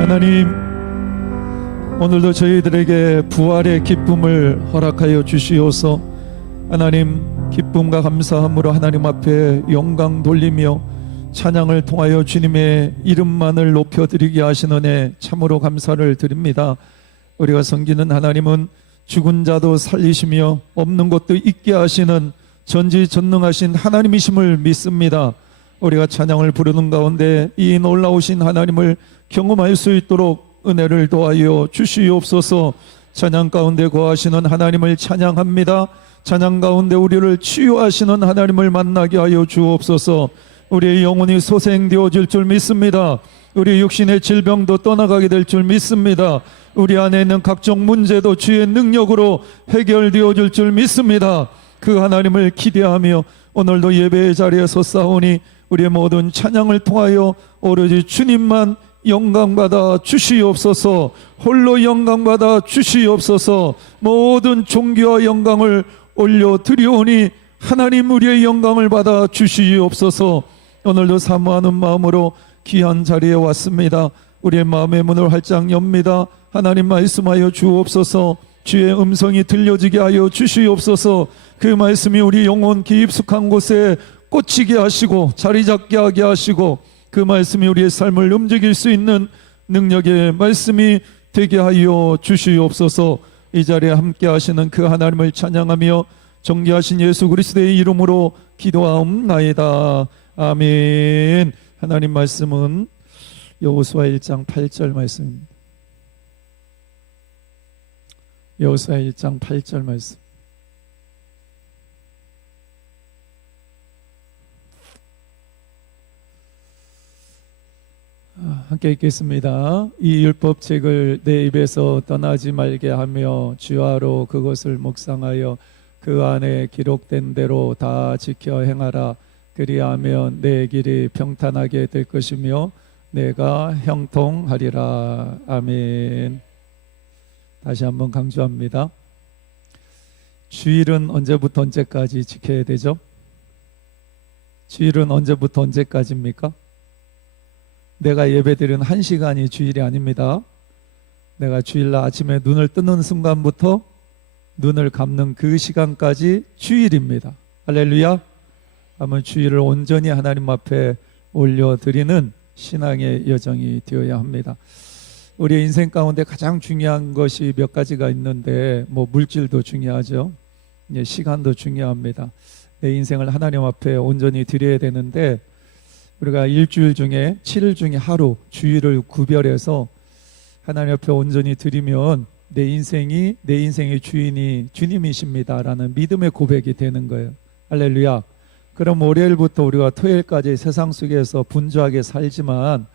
하나님, 오늘도 저희들에게 부활의 기쁨을 허락하여 주시옵소. 하나님, 기쁨과 감사함으로 하나님 앞에 영광 돌리며 찬양을 통하여 주님의 이름만을 높여드리게 하시는 참으로 감사를 드립니다. 우리가 섬기는 하나님은 죽은 자도 살리시며 없는 것도 있게 하시는 전지전능하신 하나님이심을 믿습니다. 우리가 찬양을 부르는 가운데 이 놀라우신 하나님을 경험할 수 있도록 은혜를 도하여 주시옵소서. 찬양 가운데 거하시는 하나님을 찬양합니다. 찬양 가운데 우리를 치유하시는 하나님을 만나게 하여 주옵소서. 우리의 영혼이 소생되어질 줄 믿습니다. 우리 육신의 질병도 떠나가게 될 줄 믿습니다. 우리 안에 있는 각종 문제도 주의 능력으로 해결되어질 줄 믿습니다. 그 하나님을 기대하며 오늘도 예배의 자리에 섰사오니 우리의 모든 찬양을 통하여 오로지 주님만 영광받아 주시옵소서. 홀로 영광받아 주시옵소서. 모든 존귀와 영광을 올려드리오니 하나님 우리의 영광을 받아 주시옵소서. 오늘도 사모하는 마음으로 귀한 자리에 왔습니다. 우리의 마음의 문을 활짝 엽니다. 하나님 말씀하여 주옵소서. 주의 음성이 들려지게 하여 주시옵소서. 그 말씀이 우리 영혼 깊숙한 곳에 꽂히게 하시고 자리 잡게 하게 하시고 그 말씀이 우리의 삶을 움직일 수 있는 능력의 말씀이 되게 하여 주시옵소서. 이 자리에 함께 하시는 그 하나님을 찬양하며 존귀하신 예수 그리스도의 이름으로 기도하옵나이다. 아멘. 하나님 말씀은 여호수아 1장 8절 말씀입니다. 여호수아 1장 8절 말씀. 함께 읽겠습니다. 이 율법책을 내 입에서 떠나지 말게 하며 주야로 그것을 묵상하여 그 안에 기록된 대로 다 지켜 행하라. 그리하면 내 길이 평탄하게 될 것이며 내가 형통하리라. 아멘. 다시 한번 강조합니다. 주일은 언제부터 언제까지 지켜야 되죠? 주일은 언제부터 언제까지입니까? 내가 예배드리는 1시간이 주일이 아닙니다. 내가 주일날 아침에 눈을 뜨는 순간부터 눈을 감는 그 시간까지 주일입니다. 할렐루야. 아마 주일을 온전히 하나님 앞에 올려드리는 신앙의 여정이 되어야 합니다. 우리의 인생 가운데 가장 중요한 것이 몇 가지가 있는데 물질도 중요하죠. 시간도 중요합니다. 내 인생을 하나님 앞에 온전히 드려야 되는데 우리가 일주일 중에 7일 중에 하루 주일을 구별해서 하나님 앞에 온전히 드리면 내 인생의 주인이 주님이십니다라는 믿음의 고백이 되는 거예요. 할렐루야. 그럼 월요일부터 우리가 토요일까지 세상 속에서 분주하게 살지만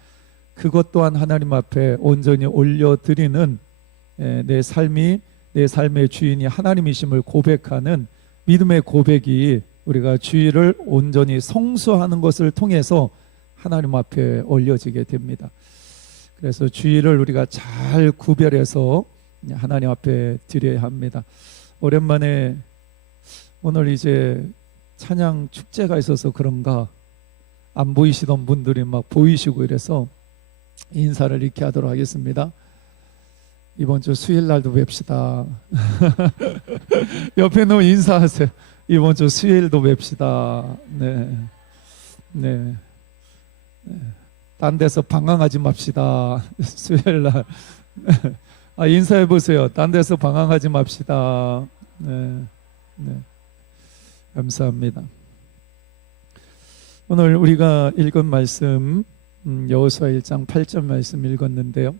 그것 또한 하나님 앞에 온전히 올려드리는 내 삶의 주인이 하나님이심을 고백하는 믿음의 고백이 우리가 주일을 온전히 성수하는 것을 통해서 하나님 앞에 올려지게 됩니다. 그래서 주일을 우리가 잘 구별해서 하나님 앞에 드려야 합니다. 오랜만에 오늘 이제 찬양 축제가 있어서 그런가 안 보이시던 분들이 막 보이시고 이래서 인사를 이렇게 하도록 하겠습니다. 이번 주 수요일 날도 뵙시다. 옆에 놓은 인사하세요. 이번 주 수요일도 뵙시다. 네. 딴 데서 방황하지 맙시다. 수요일 날. 인사해 보세요. 딴 데서 방황하지 맙시다. 네. 감사합니다. 오늘 우리가 읽은 말씀 여호수아 1장 8절 말씀 읽었는데요.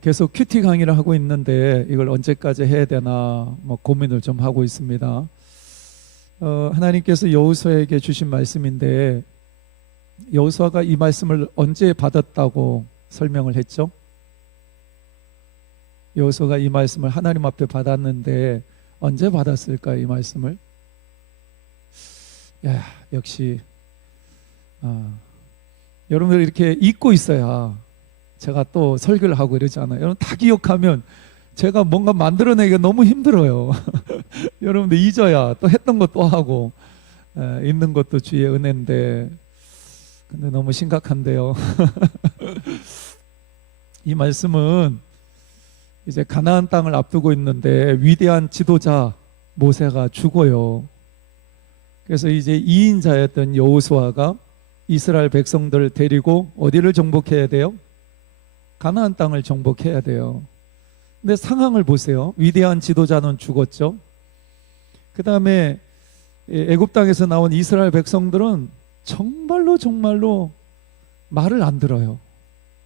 계속 큐티 강의를 하고 있는데 이걸 언제까지 해야 되나 고민을 좀 하고 있습니다. 하나님께서 여호수아에게 주신 말씀인데 여호수아가 이 말씀을 언제 받았다고 설명을 했죠? 여호수아가 이 말씀을 하나님 앞에 받았는데 언제 받았을까 이 말씀을? 역시 여러분들 이렇게 잊고 있어야 제가 또 설교를 하고 이러잖아요. 여러분 다 기억하면 제가 뭔가 만들어내기가 너무 힘들어요. 여러분들 잊어야 또 했던 것도 하고 있는 것도 주의 은혜인데 근데 너무 심각한데요. 이 말씀은 이제 가나안 땅을 앞두고 있는데 위대한 지도자 모세가 죽어요. 그래서 이제 2인자였던 여호수아가 이스라엘 백성들을 데리고 어디를 정복해야 돼요? 가나안 땅을 정복해야 돼요. 근데 상황을 보세요. 위대한 지도자는 죽었죠. 그 다음에 애굽 땅에서 나온 이스라엘 백성들은 정말로 말을 안 들어요.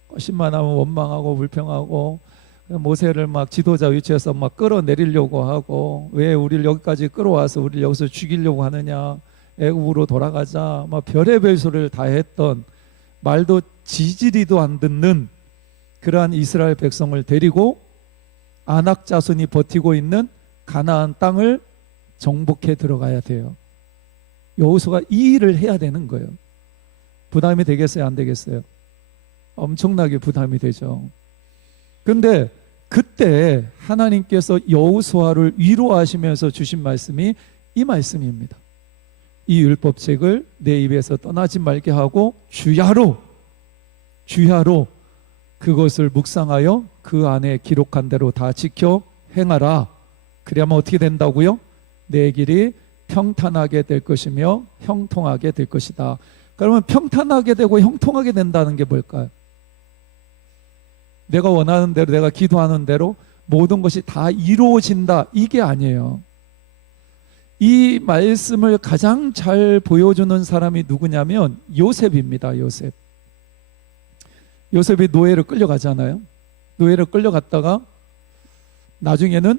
것만 하면 원망하고 불평하고 모세를 막 지도자 위치에서 막 끌어내리려고 하고, 왜 우리를 여기까지 끌어와서 우리를 여기서 죽이려고 하느냐, 애굽으로 돌아가자, 막 별의별 소리를 다 했던, 말도 지지리도 안 듣는 그러한 이스라엘 백성을 데리고 아낙 자손이 버티고 있는 가나안 땅을 정복해 들어가야 돼요. 여호수아가 이 일을 해야 되는 거예요. 부담이 되겠어요, 안 되겠어요? 엄청나게 부담이 되죠. 근데 그때 하나님께서 여호수아를 위로하시면서 주신 말씀이 이 말씀입니다. 이 율법책을 내 입에서 떠나지 말게 하고 주야로 그것을 묵상하여 그 안에 기록한 대로 다 지켜 행하라. 그래야만 어떻게 된다고요? 내 길이 평탄하게 될 것이며 형통하게 될 것이다. 그러면 평탄하게 되고 형통하게 된다는 게 뭘까요? 내가 원하는 대로, 내가 기도하는 대로 모든 것이 다 이루어진다, 이게 아니에요. 이 말씀을 가장 잘 보여주는 사람이 누구냐면 요셉입니다. 요셉이 노예로 끌려가잖아요. 노예로 끌려갔다가 나중에는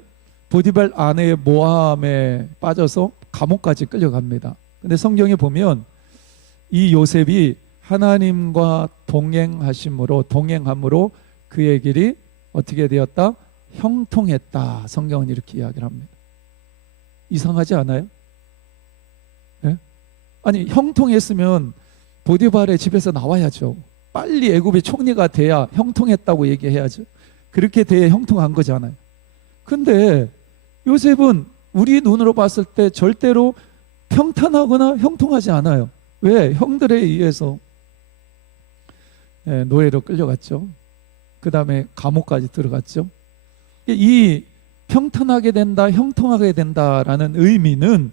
보디발 아내의 모함에 빠져서 감옥까지 끌려갑니다. 근데 성경에 보면 이 요셉이 하나님과 동행함으로 그의 길이 어떻게 되었다? 형통했다. 성경은 이렇게 이야기를 합니다. 이상하지 않아요? 네? 아니, 형통했으면 보디발의 집에서 나와야죠. 빨리 애굽의 총리가 돼야 형통했다고 얘기해야죠. 그렇게 돼야 형통한 거잖아요. 근데 요셉은 우리 눈으로 봤을 때 절대로 평탄하거나 형통하지 않아요. 왜? 형들에 의해서 노예로 끌려갔죠. 그 다음에 감옥까지 들어갔죠. 이 평탄하게 된다, 형통하게 된다라는 의미는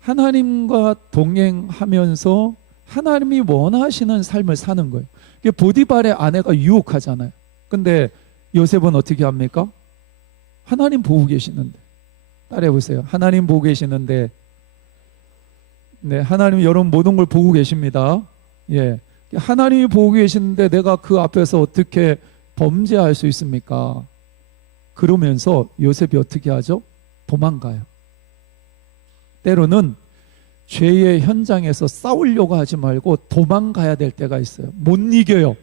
하나님과 동행하면서 하나님이 원하시는 삶을 사는 거예요. 보디발의 아내가 유혹하잖아요. 근데 요셉은 어떻게 합니까? 하나님 보고 계시는데, 따라해 보세요. 하나님 보고 계시는데, 네, 하나님 여러분 모든 걸 보고 계십니다. 예, 하나님이 보고 계시는데 내가 그 앞에서 어떻게 범죄할 수 있습니까? 그러면서 요셉이 어떻게 하죠? 도망가요. 때로는 죄의 현장에서 싸우려고 하지 말고 도망가야 될 때가 있어요. 못 이겨요.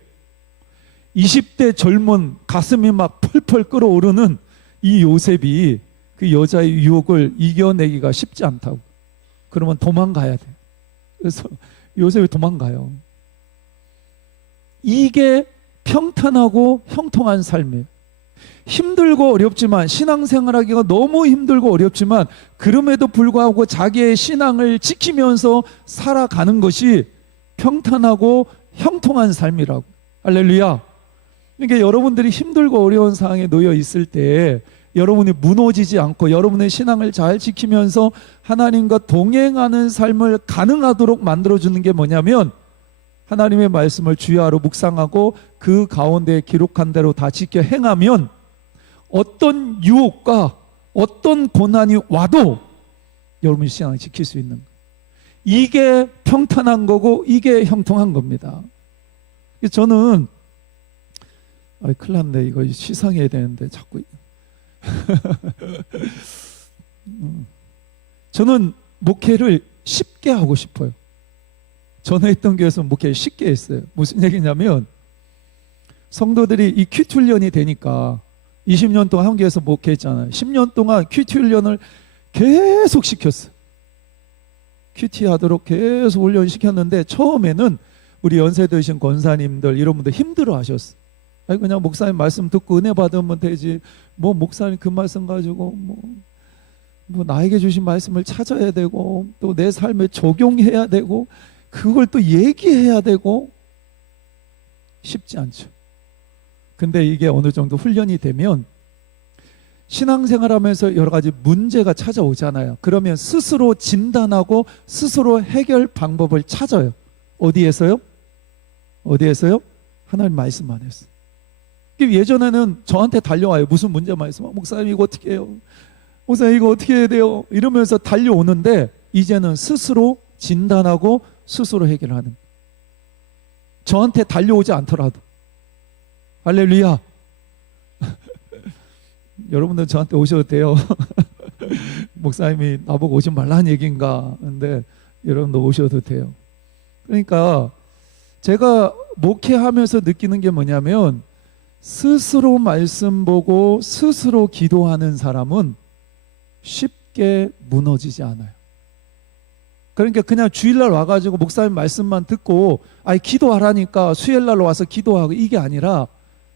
20대 젊은 가슴이 막 펄펄 끓어오르는 이 요셉이 그 여자의 유혹을 이겨내기가 쉽지 않다고. 그러면 도망가야 돼요. 그래서 요셉이 도망가요. 이게 평탄하고 형통한 삶이에요. 힘들고 어렵지만, 신앙생활하기가 너무 힘들고 어렵지만 그럼에도 불구하고 자기의 신앙을 지키면서 살아가는 것이 평탄하고 형통한 삶이라고. 할렐루야. 그러니까 여러분들이 힘들고 어려운 상황에 놓여 있을 때 여러분이 무너지지 않고 여러분의 신앙을 잘 지키면서 하나님과 동행하는 삶을 가능하도록 만들어주는 게 뭐냐면, 하나님의 말씀을 주야로 묵상하고 그 가운데 기록한 대로 다 지켜 행하면 어떤 유혹과 어떤 고난이 와도 여러분의 신앙을 지킬 수 있는 거예요. 이게 평탄한 거고 이게 형통한 겁니다. 저는 큰일 났네, 이거 시상해야 되는데 자꾸 저는 목회를 쉽게 하고 싶어요. 전에 있던 교회에서 목회를 쉽게 했어요. 무슨 얘기냐면, 성도들이 이 큐티 훈련이 되니까 20년 동안 한 교회에서 목회했잖아요. 10년 동안 큐티 훈련을 계속 시켰어요. 큐티 하도록 계속 훈련 시켰는데, 처음에는 우리 연세 드신 권사님들 이런 분들 힘들어 하셨어요. 아니, 그냥 목사님 말씀 듣고 은혜 받으면 되지, 뭐 목사님 그 말씀 가지고 뭐 나에게 주신 말씀을 찾아야 되고 또 내 삶에 적용해야 되고 그걸 또 얘기해야 되고, 쉽지 않죠. 근데 이게 어느 정도 훈련이 되면 신앙생활하면서 여러 가지 문제가 찾아오잖아요. 그러면 스스로 진단하고 스스로 해결 방법을 찾아요. 어디에서요? 어디에서요? 하나님 말씀 안에서. 예전에는 저한테 달려와요. 무슨 문제만 있으면 목사님 이거 어떻게 해요? 목사님 이거 어떻게 해야 돼요? 이러면서 달려오는데 이제는 스스로 진단하고 스스로 해결하는, 저한테 달려오지 않더라도. 할렐루야. 여러분들 저한테 오셔도 돼요. 목사님이 나보고 오지 말라는 얘기인가? 근데 여러분도 오셔도 돼요. 그러니까 제가 목회하면서 느끼는 게 뭐냐면, 스스로 말씀 보고 스스로 기도하는 사람은 쉽게 무너지지 않아요. 그러니까 그냥 주일날 와가지고 목사님 말씀만 듣고 기도하라니까 수요일날 와서 기도하고, 이게 아니라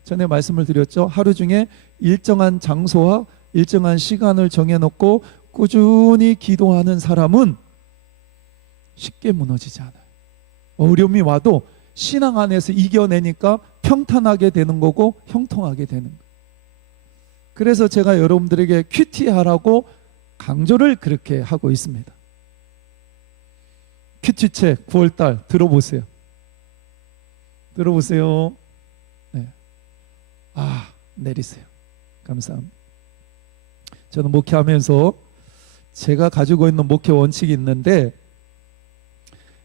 전에 말씀을 드렸죠. 하루 중에 일정한 장소와 일정한 시간을 정해놓고 꾸준히 기도하는 사람은 쉽게 무너지지 않아요. 어려움이 와도 신앙 안에서 이겨내니까 평탄하게 되는 거고 형통하게 되는 거예요. 그래서 제가 여러분들에게 큐티하라고 강조를 그렇게 하고 있습니다. 큐티책 9월달 들어보세요. 들어보세요. 네. 내리세요. 감사합니다. 저는 목회하면서 제가 가지고 있는 목회 원칙이 있는데,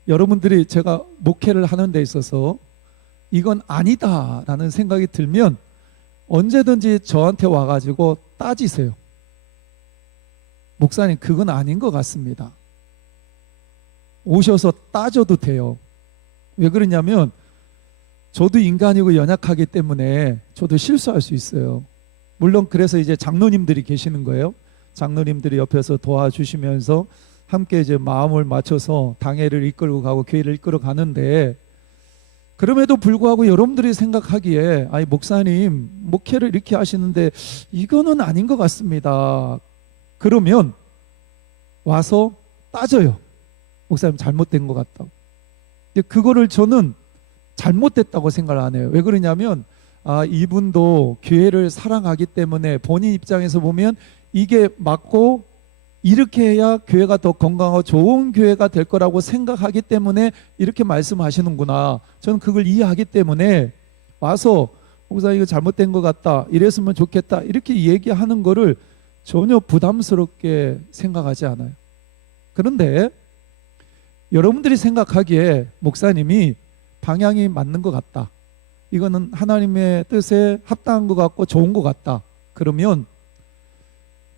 여러분들이 제가 목회를 하는 데 있어서 이건 아니다라는 생각이 들면 언제든지 저한테 와가지고 따지세요. 목사님 그건 아닌 것 같습니다. 오셔서 따져도 돼요. 왜 그러냐면 저도 인간이고 연약하기 때문에 저도 실수할 수 있어요. 물론 그래서 이제 장로님들이 계시는 거예요. 장로님들이 옆에서 도와주시면서 함께 이제 마음을 맞춰서 당회를 이끌고 가고 교회를 이끌어 가는데, 그럼에도 불구하고 여러분들이 생각하기에 목사님 목회를 이렇게 하시는데 이거는 아닌 것 같습니다. 그러면 와서 따져요. 목사님 잘못된 것 같다고. 근데 그거를 저는 잘못됐다고 생각을 안 해요. 왜 그러냐면 이분도 교회를 사랑하기 때문에 본인 입장에서 보면 이게 맞고 이렇게 해야 교회가 더 건강하고 좋은 교회가 될 거라고 생각하기 때문에 이렇게 말씀하시는구나. 저는 그걸 이해하기 때문에 와서 목사님 이거 잘못된 것 같다, 이랬으면 좋겠다, 이렇게 얘기하는 거를 전혀 부담스럽게 생각하지 않아요. 그런데 여러분들이 생각하기에 목사님이 방향이 맞는 것 같다, 이거는 하나님의 뜻에 합당한 것 같고 좋은 것 같다, 그러면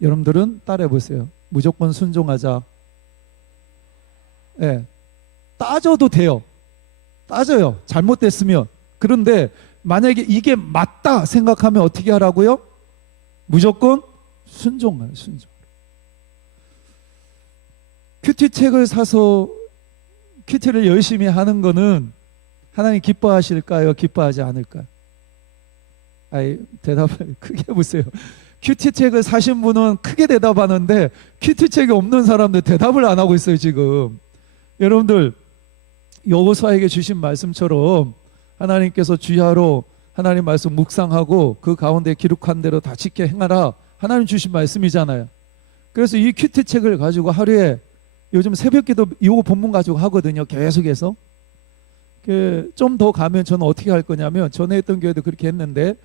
여러분들은 따라해 보세요. 무조건 순종하자. 따져도 돼요. 따져요. 잘못됐으면. 그런데 만약에 이게 맞다 생각하면 어떻게 하라고요? 무조건 순종해요. 순종. 큐티책을 사서 큐티를 열심히 하는 거는 하나님 기뻐하실까요? 기뻐하지 않을까요? 대답을 크게 해보세요. 큐티책을 사신 분은 크게 대답하는데 큐티책이 없는 사람들 대답을 안 하고 있어요 지금. 여러분들 여호수아에게 주신 말씀처럼 하나님께서 주야로 하나님 말씀 묵상하고 그 가운데 기록한 대로 다 지켜 행하라, 하나님 주신 말씀이잖아요. 그래서 이 큐티책을 가지고 하루에, 요즘 새벽기도 이거 본문 가지고 하거든요. 계속해서. 좀 더 가면 저는 어떻게 할 거냐면, 전에 했던 교회도 그렇게 했는데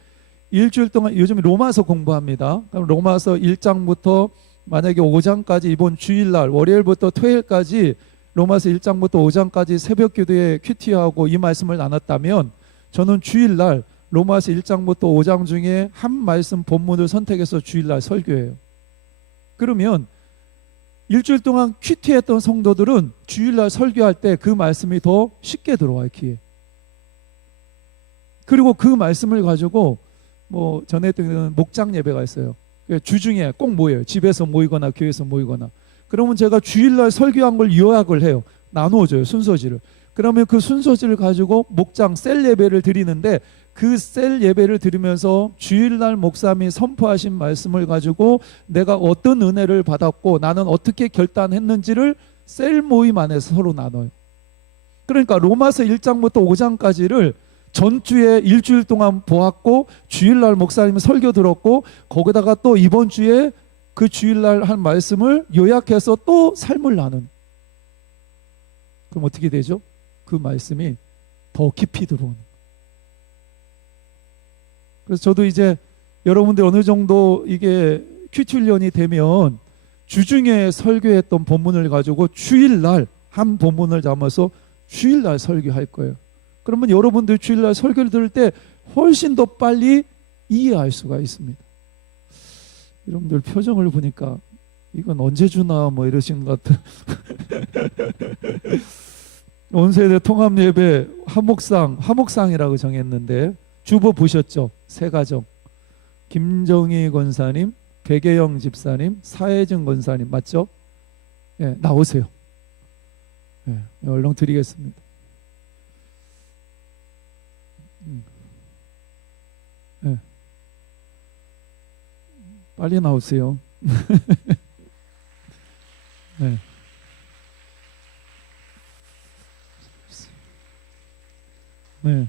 일주일 동안, 요즘 로마서 공부합니다. 그럼 로마서 1장부터 만약에 5장까지 이번 주일날 월요일부터 토요일까지 로마서 1장부터 5장까지 새벽 기도에 큐티하고 이 말씀을 나눴다면, 저는 주일날 로마서 1장부터 5장 중에 한 말씀 본문을 선택해서 주일날 설교해요. 그러면 일주일 동안 큐티했던 성도들은 주일날 설교할 때 그 말씀이 더 쉽게 들어와요, 귀에. 그리고 그 말씀을 가지고 전에 했던 목장 예배가 있어요. 주중에 꼭 모여요. 집에서 모이거나 교회에서 모이거나. 그러면 제가 주일날 설교한 걸 요약을 해요. 나누어줘요, 순서지를. 그러면 그 순서지를 가지고 목장 셀 예배를 드리는데, 그 셀 예배를 드리면서 주일날 목사님이 선포하신 말씀을 가지고 내가 어떤 은혜를 받았고 나는 어떻게 결단했는지를 셀 모임 안에서 서로 나눠요. 그러니까 로마서 1장부터 5장까지를 전주에 일주일 동안 보았고 주일날 목사님 설교 들었고 거기다가 또 이번 주에 그 주일날 한 말씀을 요약해서 또 삶을 나눈. 그럼 어떻게 되죠? 그 말씀이 더 깊이 들어오는. 그래서 저도 이제 여러분들 어느 정도 이게 큐티 훈련이 되면 주중에 설교했던 본문을 가지고 주일날 한 본문을 담아서 주일날 설교할 거예요. 그러면 여러분들 주일날 설교를 들을 때 훨씬 더 빨리 이해할 수가 있습니다. 여러분들 표정을 보니까 이건 언제 주나 뭐 이러신 것 같은. 온세대 통합예배 화목상이라고 정했는데 주보 보셨죠? 세 가정. 김정희 권사님, 백예영 집사님, 사혜증 권사님 맞죠? 예, 나오세요. 예, 얼른 드리겠습니다. 예. 빨리 나오세요. 네. 네.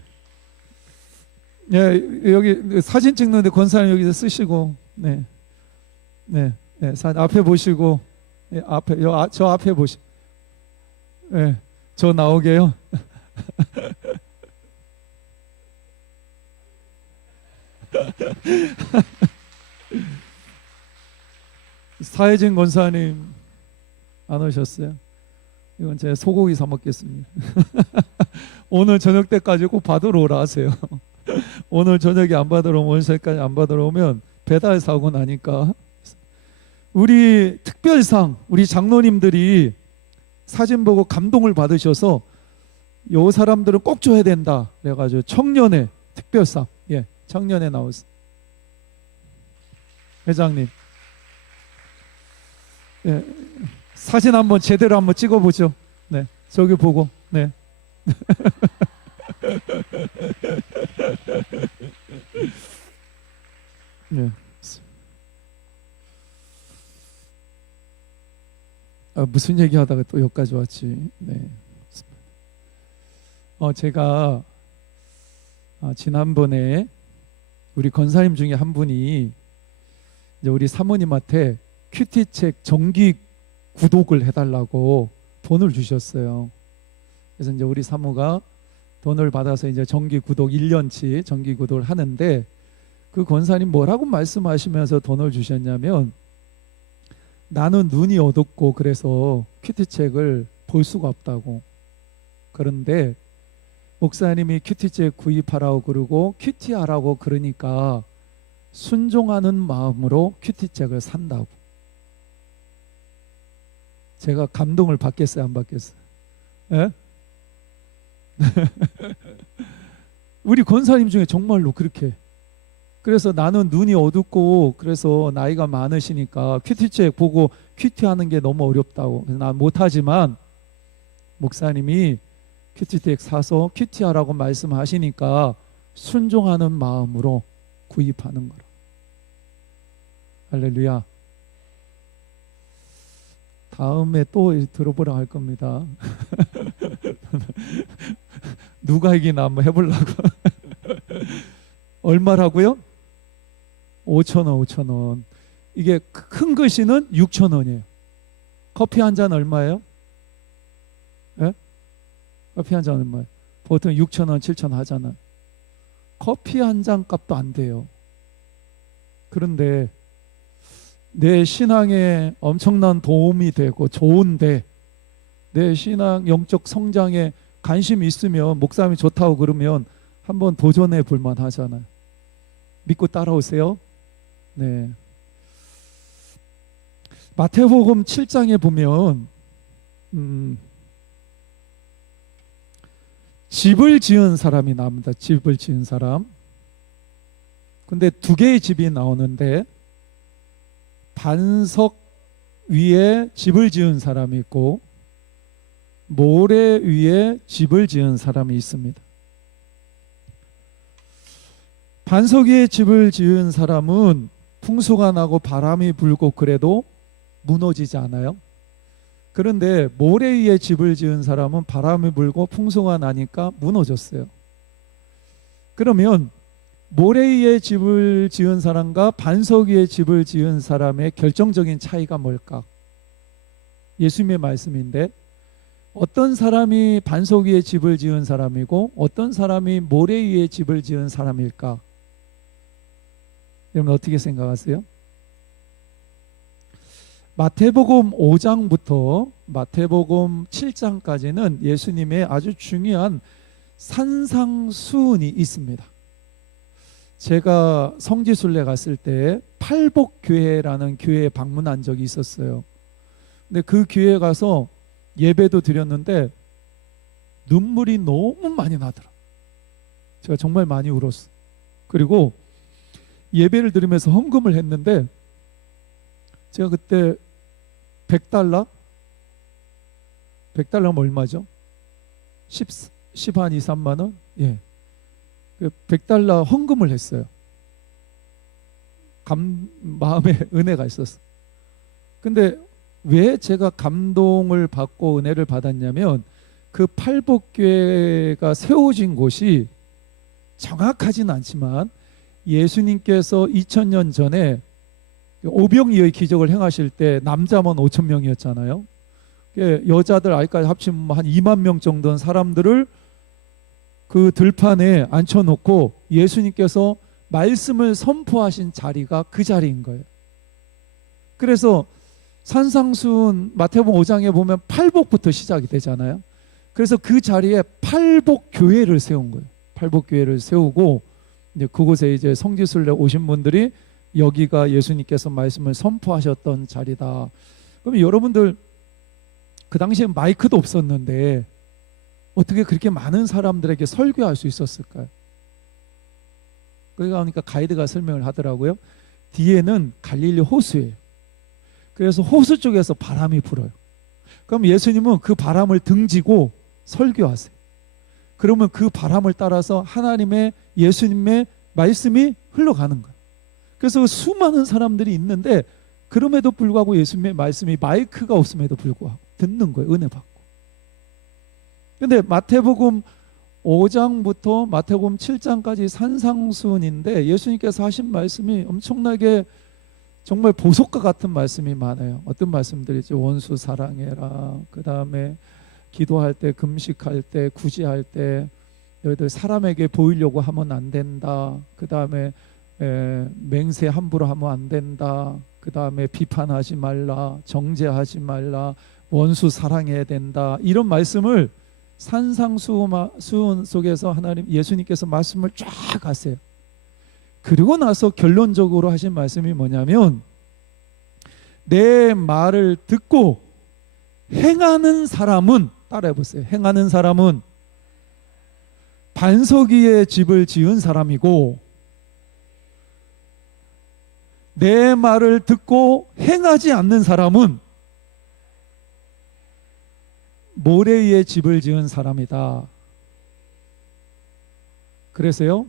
예, 여기 사진 찍는데 권사님 여기서 쓰시고, 네, 네, 네, 사진 앞에 보시고, 예, 앞에 저 앞에 보시, 예, 저 나오게요. 사회진 권사님 안 오셨어요? 이건 제 소고기 사 먹겠습니다. 오늘 저녁 때까지 꼭 받으러 오라 하세요. 오늘 저녁에 안 받으러 오면 원세까지 안 받으러 오면 배달 사고 나니까. 우리 특별상 우리 장로님들이 사진 보고 감동을 받으셔서 요 사람들은 꼭 줘야 된다 그래가지고 청년의 특별상, 예, 청년에 나왔어. 회장님, 예, 사진 한번 제대로 한번 찍어보죠. 네, 저기 보고, 네. 네. 무슨 얘기하다가 또 여기까지 왔지. 네. 제가 지난번에 우리 권사님 중에 한 분이 이제 우리 사모님한테 큐티책 정기 구독을 해달라고 돈을 주셨어요. 그래서 이제 우리 사모가 돈을 받아서 이제 정기 구독 1년치 정기 구독을 하는데 그 권사님 뭐라고 말씀하시면서 돈을 주셨냐면 나는 눈이 어둡고 그래서 큐티책을 볼 수가 없다고. 그런데 목사님이 큐티책 구입하라고 그러고 큐티하라고 그러니까 순종하는 마음으로 큐티책을 산다고. 제가 감동을 받겠어요, 안 받겠어요? 예? 우리 권사님 중에 정말로 그렇게. 그래서 나는 눈이 어둡고 그래서 나이가 많으시니까 큐티책 보고 큐티하는 게 너무 어렵다고. 난 못하지만 목사님이 큐티책 사서 큐티하라고 말씀하시니까 순종하는 마음으로 구입하는 거라. 할렐루야. 다음에 또 들어보라 할 겁니다. 누가 이기나 한번 해보려고. 얼마라고요? 5,000원, 5,000원. 이게 큰 글씨는 6,000원이에요. 커피 한 잔 얼마예요? 예? 커피 한 잔 얼마예요? 보통 6,000원, 7,000원 하잖아요. 커피 한 잔 값도 안 돼요. 그런데 내 신앙에 엄청난 도움이 되고 좋은데 내 신앙 영적 성장에 관심이 있으면 목사님이 좋다고 그러면 한번 도전해 볼 만하잖아요. 믿고 따라오세요. 네. 마태복음 7장에 보면 집을 지은 사람이 나옵니다. 집을 지은 사람. 근데 두 개의 집이 나오는데 반석 위에 집을 지은 사람이 있고 모래 위에 집을 지은 사람이 있습니다. 반석 위에 집을 지은 사람은 풍수가 나고 바람이 불고 그래도 무너지지 않아요. 그런데 모래 위에 집을 지은 사람은 바람이 불고 풍수가 나니까 무너졌어요. 그러면 모래 위에 집을 지은 사람과 반석 위에 집을 지은 사람의 결정적인 차이가 뭘까? 예수님의 말씀인데 어떤 사람이 반석 위에 집을 지은 사람이고 어떤 사람이 모래 위에 집을 지은 사람일까? 여러분 어떻게 생각하세요? 마태복음 5장부터 마태복음 7장까지는 예수님의 아주 중요한 산상수훈이 있습니다. 제가 성지순례 갔을 때 팔복교회라는 교회에 방문한 적이 있었어요. 근데 그 교회에 가서 예배도 드렸는데 눈물이 너무 많이 나더라. 제가 정말 많이 울었어. 그리고 예배를 드리면서 헌금을 했는데 제가 그때 100달러? 100달러면 얼마죠? 10한 2, 3만 원? 예. 100달러 헌금을 했어요. 마음에 은혜가 있었어. 근데 왜 제가 감동을 받고 은혜를 받았냐면 그 팔복교회가 세워진 곳이 정확하지는 않지만 예수님께서 2000년 전에 오병이어의 기적을 행하실 때 남자만 5천 명이었잖아요. 여자들 아직까지 합치면 한 2만 명 정도는 사람들을 그 들판에 앉혀놓고 예수님께서 말씀을 선포하신 자리가 그 자리인 거예요. 그래서 산상수훈 마태복음 5장에 보면 팔복부터 시작이 되잖아요. 그래서 그 자리에 팔복교회를 세운 거예요. 팔복교회를 세우고 이제 그곳에 이제 성지순례 오신 분들이 여기가 예수님께서 말씀을 선포하셨던 자리다. 그럼 여러분들 그 당시에 마이크도 없었는데 어떻게 그렇게 많은 사람들에게 설교할 수 있었을까요? 그러니까 가이드가 설명을 하더라고요. 뒤에는 갈릴리 호수예요. 그래서 호수 쪽에서 바람이 불어요. 그럼 예수님은 그 바람을 등지고 설교하세요. 그러면 그 바람을 따라서 하나님의 예수님의 말씀이 흘러가는 거예요. 그래서 수많은 사람들이 있는데 그럼에도 불구하고 예수님의 말씀이 마이크가 없음에도 불구하고 듣는 거예요. 은혜 받고. 근데 마태복음 5장부터 마태복음 7장까지 산상수훈인데 예수님께서 하신 말씀이 엄청나게 정말 보석과 같은 말씀이 많아요. 어떤 말씀들이지? 원수 사랑해라. 그 다음에 기도할 때, 금식할 때, 구제할 때 너희들 사람에게 보이려고 하면 안 된다. 그 다음에 맹세 함부로 하면 안 된다. 그 다음에 비판하지 말라. 정죄하지 말라. 원수 사랑해야 된다. 이런 말씀을 산상수훈 속에서 하나님 예수님께서 말씀을 쫙 하세요. 그리고 나서 결론적으로 하신 말씀이 뭐냐면 내 말을 듣고 행하는 사람은 따라해 보세요. 행하는 사람은 반석 위에 집을 지은 사람이고 내 말을 듣고 행하지 않는 사람은 모래 위에 집을 지은 사람이다. 그래서요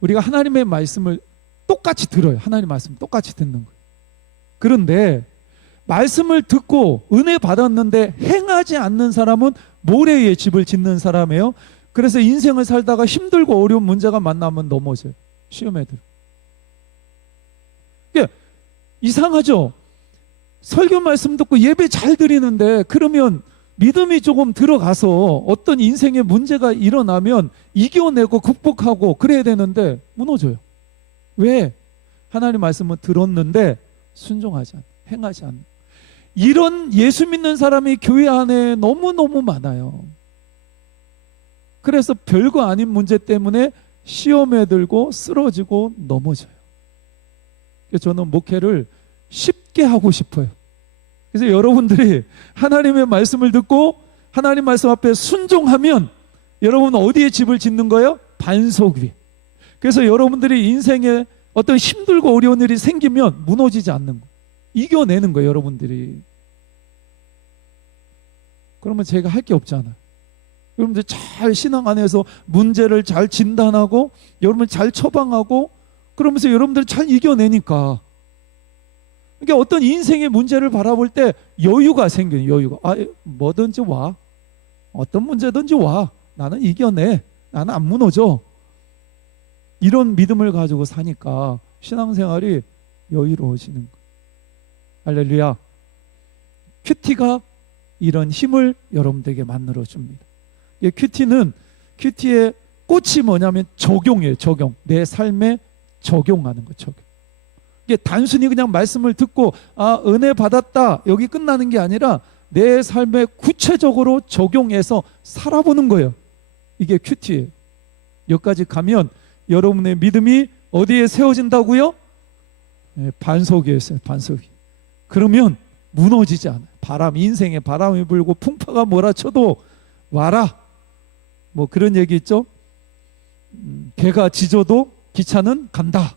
우리가 하나님의 말씀을 똑같이 들어요. 하나님의 말씀 똑같이 듣는 거예요. 그런데 말씀을 듣고 은혜 받았는데 행하지 않는 사람은 모래 위에 집을 짓는 사람이에요. 그래서 인생을 살다가 힘들고 어려운 문제가 만나면 넘어져요. 시험에 들어. 이상하죠? 설교 말씀 듣고 예배 잘 드리는데 그러면 믿음이 조금 들어가서 어떤 인생의 문제가 일어나면 이겨내고 극복하고 그래야 되는데 무너져요. 왜? 하나님 말씀은 들었는데 순종하지 않아, 행하지 않아. 이런 예수 믿는 사람이 교회 안에 너무너무 많아요. 그래서 별거 아닌 문제 때문에 시험에 들고 쓰러지고 넘어져요. 그래서 저는 목회를 쉽게 하고 싶어요. 그래서 여러분들이 하나님의 말씀을 듣고 하나님 말씀 앞에 순종하면 여러분 어디에 집을 짓는 거예요? 반석 위에. 그래서 여러분들이 인생에 어떤 힘들고 어려운 일이 생기면 무너지지 않는 거예요. 이겨내는 거예요, 여러분들이. 그러면 제가 할 게 없잖아요. 여러분들 잘 신앙 안에서 문제를 잘 진단하고 여러분 잘 처방하고 그러면서 여러분들 잘 이겨내니까. 그러니까 어떤 인생의 문제를 바라볼 때 여유가 생겨요. 여유가. 뭐든지 와. 어떤 문제든지 와. 나는 이겨내. 나는 안 무너져. 이런 믿음을 가지고 사니까 신앙생활이 여유로워지는 거예요. 할렐루야. 큐티가 이런 힘을 여러분들에게 만들어 줍니다. 큐티의 꽃이 뭐냐면 적용이에요. 적용. 내 삶에 적용하는 거. 적용. 이게 단순히 그냥 말씀을 듣고 은혜 받았다 여기 끝나는 게 아니라 내 삶에 구체적으로 적용해서 살아보는 거예요. 이게 큐티예요. 여기까지 가면 여러분의 믿음이 어디에 세워진다고요? 네, 반석 위에 있어요. 반석 위. 그러면 무너지지 않아요. 인생에 바람이 불고 풍파가 몰아쳐도 와라. 뭐 그런 얘기 있죠. 개가 짖어도 기차는 간다.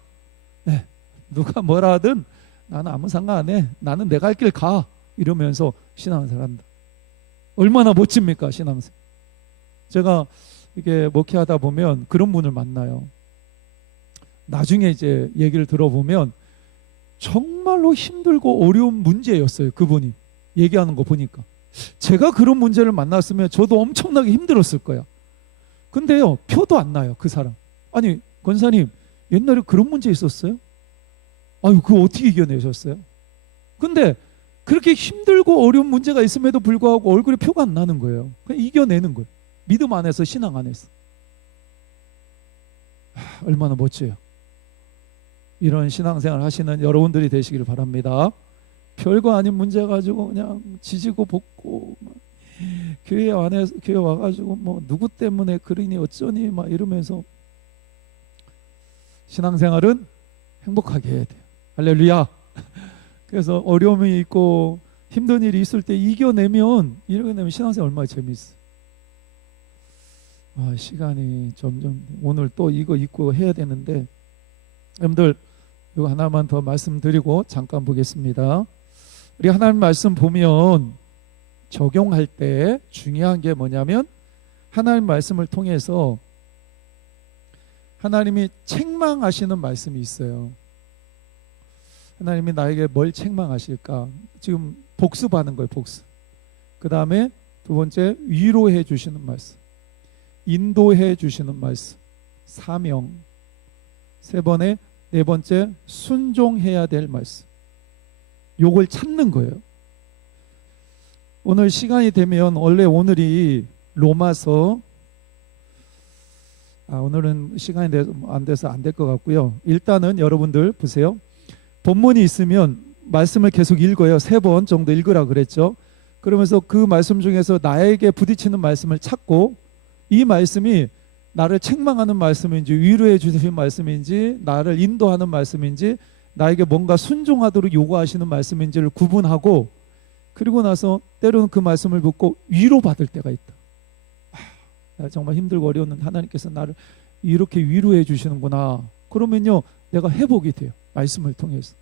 네. 누가 뭐라 하든 나는 아무 상관 안 해. 나는 내 갈 길 가. 이러면서 신앙생활 한다. 얼마나 멋집니까, 신앙생활. 제가 이게 목회하다 보면 그런 분을 만나요. 나중에 이제 얘기를 들어보면 정말로 힘들고 어려운 문제였어요. 그분이 얘기하는 거 보니까 제가 그런 문제를 만났으면 저도 엄청나게 힘들었을 거야. 근데요, 표도 안 나요. 그 사람. 아니, 권사님 옛날에 그런 문제 있었어요? 아유, 그거 어떻게 이겨내셨어요? 근데 그렇게 힘들고 어려운 문제가 있음에도 불구하고 얼굴에 표가 안 나는 거예요. 그냥 이겨내는 거예요. 믿음 안에서, 신앙 안에서. 얼마나 멋져요. 이런 신앙생활 하시는 여러분들이 되시기를 바랍니다. 별거 아닌 문제 가지고 그냥 지지고 볶고 교회 와가지고 뭐 누구 때문에 그러니 어쩌니 막 이러면서 신앙생활은 행복하게 해야 돼요. 할렐루야. 그래서 어려움이 있고 힘든 일이 있을 때 이겨내면 신앙생활 얼마나 재미있어요. 시간이 점점 오늘 또 이거 읽고 해야 되는데 여러분들 이거 하나만 더 말씀드리고 잠깐 보겠습니다. 우리 하나님 말씀 보면 적용할 때 중요한 게 뭐냐면 하나님 말씀을 통해서 하나님이 책망하시는 말씀이 있어요. 하나님이 나에게 뭘 책망하실까? 지금 복습하는 거예요. 복습. 그 다음에 두 번째 위로해 주시는 말씀, 인도해 주시는 말씀, 사명, 네 번째 순종해야 될 말씀. 요걸 찾는 거예요. 오늘 시간이 되면 원래 오늘이 로마서 오늘은 시간이 안 돼서 안 될 것 같고요. 일단은 여러분들 보세요. 본문이 있으면 말씀을 계속 읽어요. 3번 정도 읽으라 그랬죠. 그러면서 그 말씀 중에서 나에게 부딪히는 말씀을 찾고 이 말씀이 나를 책망하는 말씀인지 위로해 주시는 말씀인지 나를 인도하는 말씀인지 나에게 뭔가 순종하도록 요구하시는 말씀인지를 구분하고 그리고 나서 때로는 그 말씀을 듣고 위로받을 때가 있다. 나 정말 힘들고 어려웠는데 하나님께서 나를 이렇게 위로해 주시는구나. 그러면요 내가 회복이 돼요. 말씀을 통해서.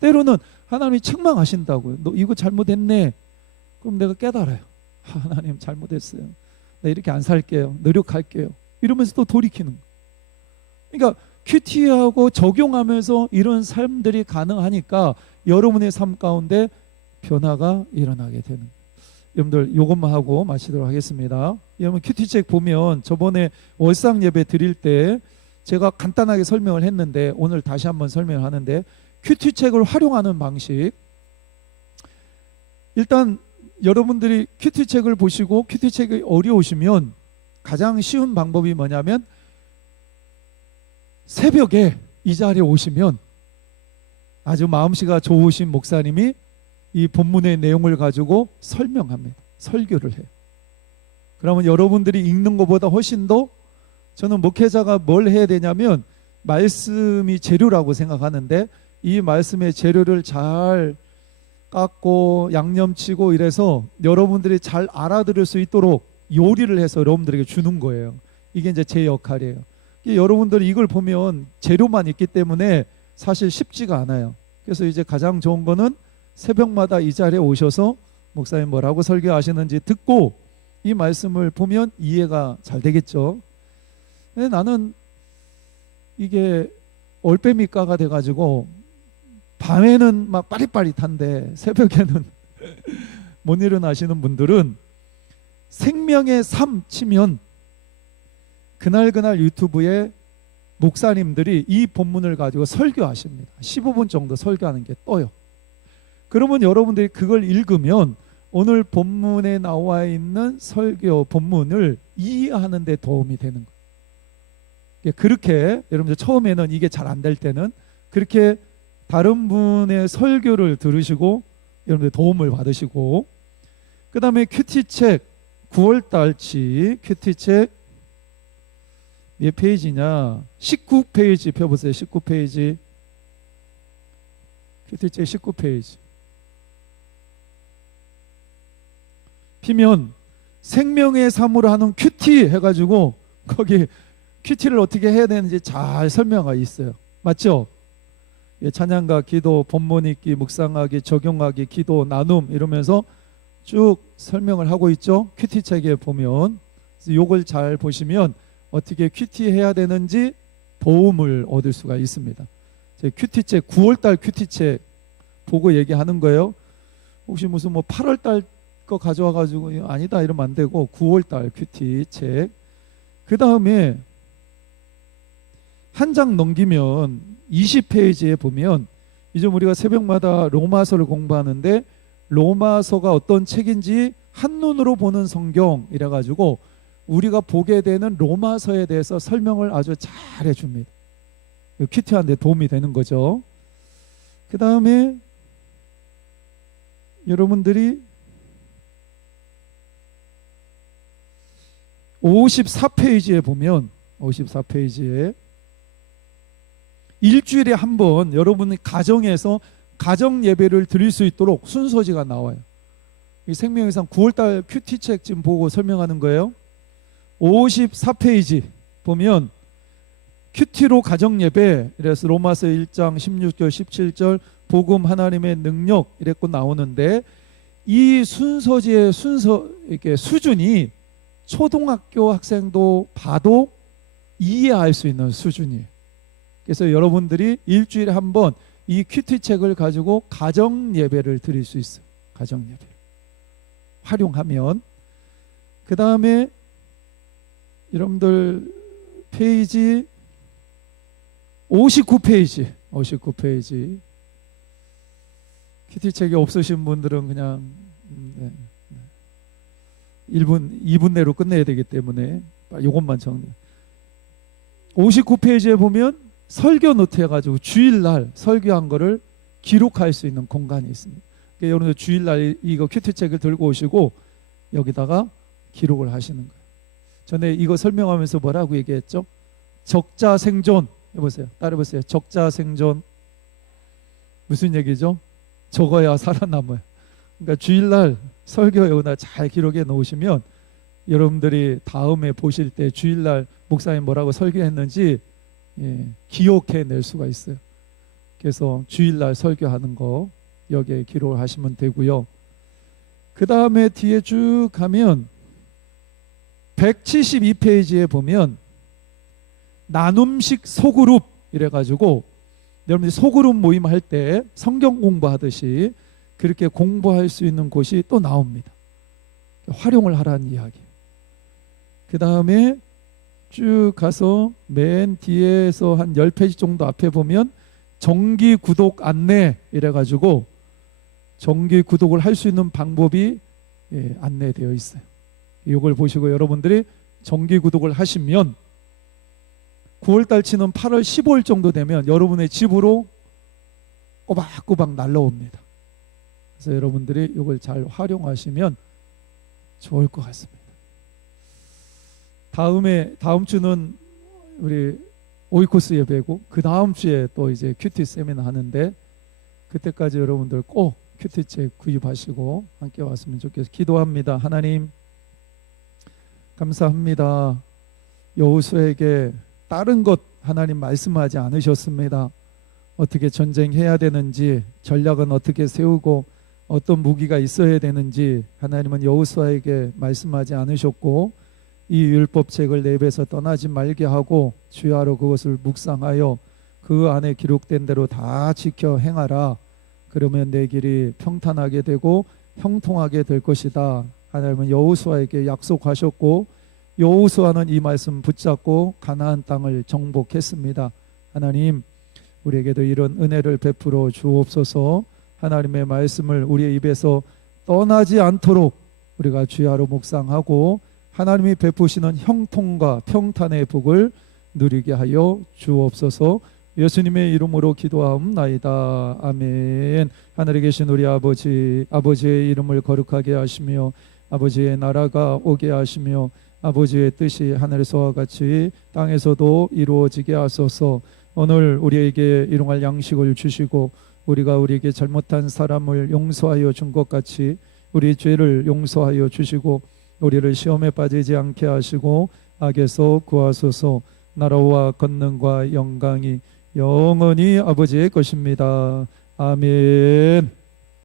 때로는 하나님이 책망하신다고요. 너 이거 잘못했네. 그럼 내가 깨달아요. 하나님 잘못했어요. 나 이렇게 안 살게요. 노력할게요. 이러면서 또 돌이키는 거예요. 그러니까 큐티하고 적용하면서 이런 삶들이 가능하니까 여러분의 삶 가운데 변화가 일어나게 되는 거예요. 여러분들 이것만 하고 마치도록 하겠습니다. 여러분 큐티책 보면 저번에 월상 예배 드릴 때 제가 간단하게 설명을 했는데 오늘 다시 한번 설명을 하는데 큐티책을 활용하는 방식, 일단 여러분들이 큐티책을 보시고 큐티책이 어려우시면 가장 쉬운 방법이 뭐냐면 새벽에 이 자리에 오시면 아주 마음씨가 좋으신 목사님이 이 본문의 내용을 가지고 설명합니다. 설교를 해요. 그러면 여러분들이 읽는 것보다 훨씬 더 저는 목회자가 뭘 해야 되냐면 말씀이 재료라고 생각하는데 이 말씀의 재료를 잘 깎고 양념치고 이래서 여러분들이 잘 알아들을 수 있도록 요리를 해서 여러분들에게 주는 거예요. 이게 이제 제 역할이에요. 여러분들이 이걸 보면 재료만 있기 때문에 사실 쉽지가 않아요. 그래서 이제 가장 좋은 거는 새벽마다 이 자리에 오셔서 목사님 뭐라고 설교하시는지 듣고 이 말씀을 보면 이해가 잘 되겠죠. 근데 나는 이게 올빼미과가 돼가지고 밤에는 막 빠릿빠릿한데 새벽에는 못 일어나시는 분들은 생명의 삶 치면 그날 유튜브에 목사님들이 이 본문을 가지고 설교하십니다. 15분 정도 설교하는 게 떠요. 그러면 여러분들이 그걸 읽으면 오늘 본문에 나와 있는 설교 본문을 이해하는 데 도움이 되는 거예요. 그렇게 여러분들 처음에는 이게 잘 안 될 때는 그렇게 다른 분의 설교를 들으시고 여러분들 도움을 받으시고, 그 다음에 큐티책 9월달치 큐티책 몇 페이지냐, 19페이지 펴보세요. 19페이지 큐티책 19페이지 피면 생명의 삶으로 하는 큐티 해가지고 거기 큐티를 어떻게 해야 되는지 잘 설명하고 있어요. 맞죠? 찬양가, 기도, 본문 읽기, 묵상하기, 적용하기, 기도, 나눔 이러면서 쭉 설명을 하고 있죠. 큐티 책에 보면 이걸 잘 보시면 어떻게 큐티 해야 되는지 도움을 얻을 수가 있습니다. 제 큐티책 9월달 큐티책 보고 얘기하는 거예요. 혹시 무슨 뭐 8월달 거 가져와 가지고 아니다 이러면 안 되고 9월달 큐티책, 그 다음에 한 장 넘기면 20페이지에 보면 이제 우리가 새벽마다 로마서를 공부하는데 로마서가 어떤 책인지 한눈으로 보는 성경 이래 가지고 우리가 보게 되는 로마서에 대해서 설명을 아주 잘 해줍니다. 큐티하는데 도움이 되는 거죠. 그 다음에 여러분들이 54페이지에 보면 54페이지에 일주일에 한 번 여러분이 가정에서 가정 예배를 드릴 수 있도록 순서지가 나와요. 이 생명의 삶 9월달 큐티책 지금 보고 설명하는 거예요. 54페이지 보면 큐티로 가정 예배, 그래서 로마서 1장 16절 17절 복음 하나님의 능력 이랬고 나오는데, 이 순서지의 이렇게 수준이 초등학교 학생도 봐도 이해할 수 있는 수준이에요. 그래서 여러분들이 일주일에 한 번 이 큐티 책을 가지고 가정 예배를 드릴 수 있어요. 가정 예배 활용하면. 그 다음에 여러분들 페이지 59페이지 큐티 책이 없으신 분들은 그냥 1분 2분 내로 끝내야 되기 때문에 이것만 정리. 59페이지에 보면 설교 노트 해가지고 주일날 설교한 거를 기록할 수 있는 공간이 있습니다. 그러니까 여러분들 주일날 이거 큐티 책을 들고 오시고 여기다가 기록을 하시는 거예요. 전에 이거 설명하면서 뭐라고 얘기했죠? 적자 생존 해보세요. 따라해보세요. 적자 생존. 무슨 얘기죠? 적어야 살아남아요. 그러니까 주일날 설교 여기다 잘 기록해 놓으시면 여러분들이 다음에 보실 때 주일날 목사님 뭐라고 설교했는지 기억해 낼 수가 있어요. 그래서 주일날 설교하는 거 여기에 기록을 하시면 되고요. 그 다음에 뒤에 쭉 가면 172페이지에 보면 나눔식 소그룹 이래가지고 여러분들이 소그룹 모임 할 때 성경 공부하듯이 그렇게 공부할 수 있는 곳이 또 나옵니다. 활용을 하라는 이야기. 그 다음에 쭉 가서 맨 뒤에서 한 10페이지 정도 앞에 보면 정기 구독 안내 이래가지고 정기 구독을 할 수 있는 방법이 안내되어 있어요. 이걸 보시고 여러분들이 정기 구독을 하시면 9월달치는 8월 15일 정도 되면 여러분의 집으로 꼬박꼬박 날라옵니다. 그래서 여러분들이 이걸 잘 활용하시면 좋을 것 같습니다. 다음 주는 우리 오이코스 예배고 그 다음 주에 또 이제 큐티 세미나 하는데 그때까지 여러분들 꼭 큐티책 구입하시고 함께 왔으면 좋겠어요. 기도합니다. 하나님 감사합니다. 여호수아에게 다른 것 하나님 말씀하지 않으셨습니다. 어떻게 전쟁해야 되는지, 전략은 어떻게 세우고 어떤 무기가 있어야 되는지 하나님은 여호수아에게 말씀하지 않으셨고 이 율법책을 내 입에서 떠나지 말게 하고 주야로 그것을 묵상하여 그 안에 기록된 대로 다 지켜 행하라. 그러면 내 길이 평탄하게 되고 형통하게 될 것이다. 하나님은 여호수아에게 약속하셨고 여호수아는 이 말씀 붙잡고 가나안 땅을 정복했습니다. 하나님, 우리에게도 이런 은혜를 베풀어 주옵소서. 하나님의 말씀을 우리의 입에서 떠나지 않도록 우리가 주야로 묵상하고 하나님이 베푸시는 형통과 평탄의 복을 누리게 하여 주옵소서. 예수님의 이름으로 기도하옵나이다. 아멘. 하늘에 계신 우리 아버지, 아버지의 이름을 거룩하게 하시며 아버지의 나라가 오게 하시며 아버지의 뜻이 하늘에서와 같이 땅에서도 이루어지게 하소서. 오늘 우리에게 일용할 양식을 주시고 우리가 우리에게 잘못한 사람을 용서하여 준 것 같이 우리 죄를 용서하여 주시고 우리를 시험에 빠지지 않게 하시고 악에서 구하소서. 나라와 권능과 영광이 영원히 아버지의 것입니다. 아멘.